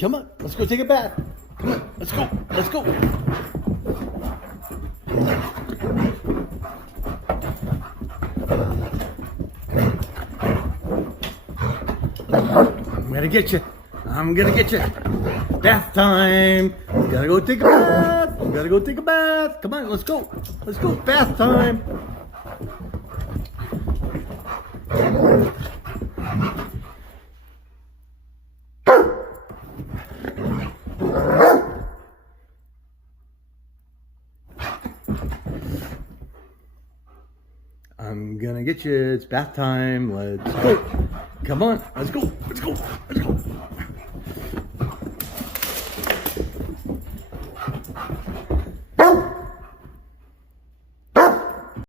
Come on, let's go take a bath. Come on, let's go. Let's go. I'm gonna get you. I'm gonna get you. Bath time. Gotta go take a bath. Gotta go take a bath. Come on, let's go. Let's go. Bath time. I'm gonna get you. It's bath time. Let's go. Come on. Let's go. Let's go. Let's go.